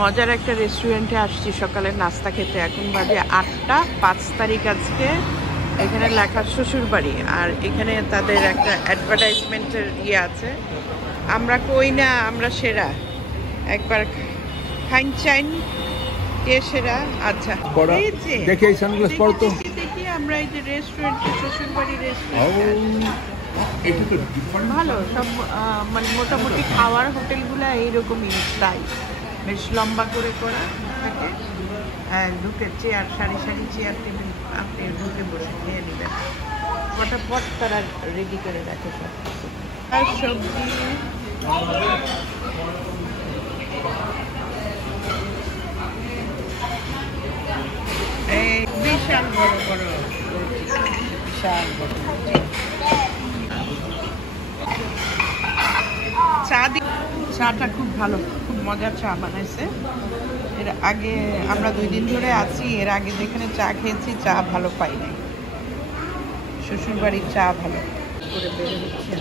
মজার একটা রেস্টুরেন্টে আসছি সকালে নাস্তা খেতে। এখন বাজে 8টা, 5 তারিখ আজকে। এখানে লেখা শ্বশুর বাড়ি, আর এখানে তাদের একটা অ্যাডভার্টাইজমেন্টের ইয়ে আছে, আমরা কই না আমরা সেরা, একবার খাইন চাইন কে সেরা। আচ্ছা এই যে দেখি এই সানগ্লাস পরো তো। দেখি আমরা এই যে রেস্টুরেন্টে, শ্বশুর বাড়ি রেস্টুরেন্ট ভালো সব, মানে মোটামুটি খাওয়ার হোটেলগুলো এইরকমই স্টাইল, বেশ লম্বা করে করা থাকে। ঢুকে চেয়ার, সারি সারি চেয়ার টেবিল, আপনি ঢুকে বসে খেয়ে নেবেন। ফটাফট তারা রেডি করে রাখে সব। আর সবজি এই বিশাল বড় বড়, বিশাল বড় চা চাটা খুব ভালো, খুব মজার চা বানাইছে। এর আগে আমরা 2 দিন ধরে আছি, এর আগে যেখানে চা খেয়েছি চা ভালো পাই নাই। শ্বশুর বাড়ির চা ভালো করে বের হচ্ছে।